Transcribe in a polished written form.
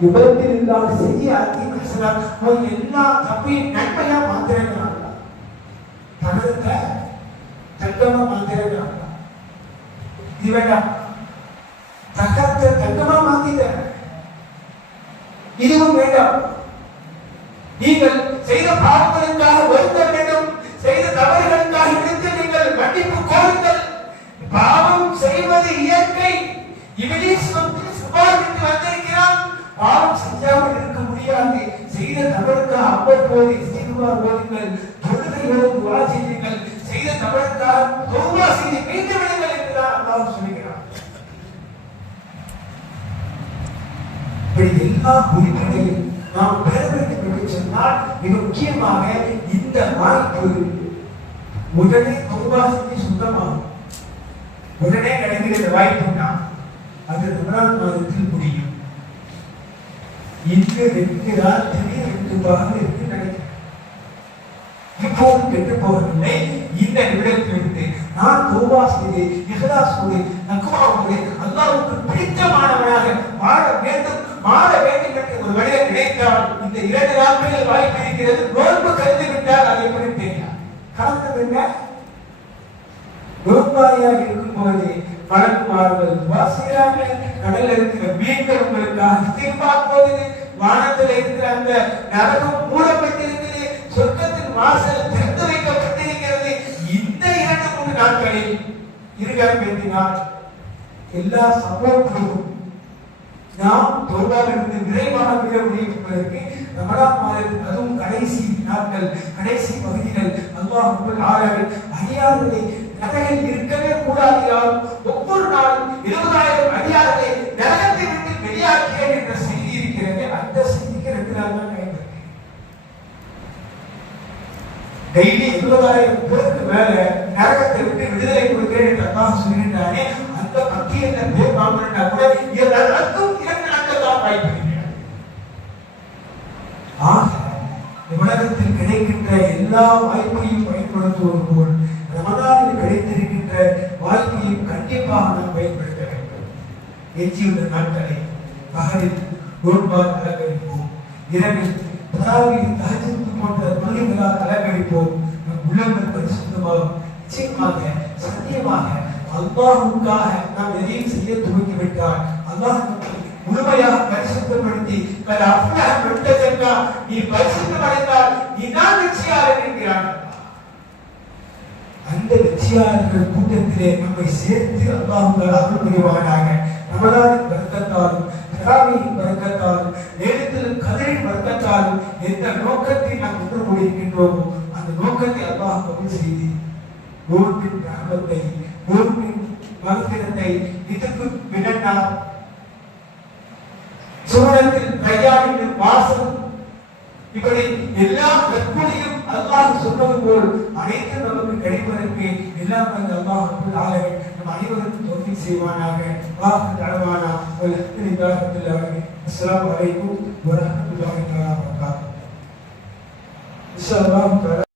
விபத்தில் இல்லாத செய்தியாக்கி அவன் எல்லா தப்பையும் நன்மையா மாத்திரங்கிறாங்க. தனத்தை தங்கமா மாத்திரங்கிறாங்க. இது வேண்டாம், தகத்தை தங்கமா மாத்திட்ட இதுவும் வேண்டாம். நீங்கள் செய்த பாவங்களுக்காக வருந்த வேண்டும், செய்த தவறுகளுக்காக இருந்து நீங்கள் மன்னிப்பு கோருங்கள். பாவம் செய்வது இயற்கை. இபிலீஸ் வந்து சுபாவித்து வந்திருக்கிறான். பாவம் செய்யாமல் இருக்க முடியாது. செய்த தவறுக்காக அவ்வப்போது இஸ்திக்ஃபார் ஓதுங்கள், தொழுகையோடு துஆ செய்யுங்கள். செய்த தவறுக்காக தௌபா செய்து மீண்டு விடுங்கள் என்றுதான் அல்லாஹ் சொல்கிறான். இப்படி எல்லா உரிமைகளையும் நாம் பெற வேண்டும் என்று சொன்னால் மிக முக்கியமாக இந்த வாய்ப்பு உடனே தௌபா செய்து சுத்தமாகும். உடனே கிடைக்கிற வாய்ப்புனா அது ரமலான் மாதத்தில் முடியும். இன்று 2 ராத்திரி 2 பகல் இருக்கு நினைக்கிறேன். இப்போது கெட்டு போகவில்லை. இந்த நிமிடத்திலிருந்து நான் தௌபா செய்து இஹ்லாஸோடு தக்வாவோடு அல்லாஹ்வுக்கு பிடித்தமானவனாக வாழ வேண்டும் என்று ஒரு வழியை கிடைத்தால் இந்த 2 நாட்களில் வாய்ப்பு இருக்கிறது. நோன்பு கருதி விட்டால் அதை எப்படி தெரியும்? கலந்ததுங்க நோன்பாயாக இருக்கும் போது மலக்குமார்கள் வாசிக்கிறாங்க. கடல்ல இருக்கிற மீன்கள் உங்களுக்காக இஸ்திக்ஃபார் போகுது. வானத்தில் இருக்கிற அந்த நரகம் மூடப்பட்டிருக்கிறது. சொர்க்கத்தின் வாசல் திறந்து வைக்கப்பட்டிருக்கிறது. இந்த 2-3 நாட்களில் இருகாரம் ஏந்தினால் எல்லா சமூகங்களும் நாம் தௌபாவிலிருந்து விரைவாக பெற முடியும் என்பதற்கு ரமலான் மாதத்தில் அதுவும் கடைசி நாட்கள், கடைசி பகுதிகள் அல்லாஹ் ரப்பல் ஆலமீன் அடியார்களை நரகில் இருக்கவே கூடாது. ஒவ்வொரு நாளும் 20,000 அடியார்களை நரகத்தை விட்டு வெளியாக்கிறேன் என்ற செய்தி இருக்கிறது. அந்த செய்திக்கு 2 நாள் தான் டைம் இருக்கு. டெய்லி 70,000 பேருக்கு மேல நரகத்தை விட்டு விடுதலை கொடுக்கிறேன் என்று அல்லாஹ் சொல்லிட்டானே. அந்த பட்டியல பேர் வாங்கினா கூட எல்லாருக்கும் 2 நாட்கள் தான் வாய்ப்பு இருக்கிறது. ஆக உலகத்தில் கிடைக்கின்ற எல்லா வாய்ப்பையும் பயன்படுத்துவது போல் ரமலானில் கிடைத்திருக்கின்ற வாய்ப்பையும் கண்டிப்பாக நாம் பயன்படுத்த வேண்டும். எஞ்சியுள்ள நாட்களை பகலில் நோன்பால் அலங்கரிப்போம், இரவில் தராவீஹ் தஹஜ்ஜுத் போன்ற தொழுகைகளால் அலங்கரிப்போம். நம் உள்ளங்கள் பரிசுத்தமாகும். நிச்சயமாக சத்தியமாக அல்லாஹ்வுக்காக நாம் எதையும் செய்ய துவங்கிவிட்டால் அல்லாஹ் முழுமையாக பரிசுத்தப்படுத்தி நீ பரிசுத்தமடைந்தால் நீ தான் வெற்றியாளர் என்கிறான். அந்த வெற்றியாளர்கள் கூட்டத்திலே நம்மை சேர்த்து அல்லாஹ் அருள் புரிவானாக. ரமலானின் பரக்கத்தாலும் தராவீஹின் பரக்கத்தாலும் லைலத்துல் கத்ரின் பரக்கத்தாலும் எந்த நோக்கத்தை நாம் ஒன்று கூடியிருக்கின்றோமோ அந்த நோக்கத்தை அல்லாஹ் கபூல் செய்து நோன்பின் ரஹ்மத்தை, நோன்பின் மக்ஃபிரத்தை, இதுக்கு விடனார் சூரத்தில் ரையானின் வாசல், இப்படி எல்லா நற்கூலியும் அல்லாஹ் சொன்னது போல் அனைத்தும் நமக்கு கிடைப்பதற்கு எல்லாம் அந்த அல்லாஹ் ரப்பல் ஆலமீன் நம் அனைவருக்கும் தௌஃபீக் செய்வானாக. வாஹ் தஅவானா வல்ஹம்துலில்லாஹி ரப்பில் ஆலமீன். அஸ்ஸலாமு அலைக்கும் வரஹ்மத்துல்லாஹி வபரகாத்துஹு. இன்ஷா அல்லாஹ்.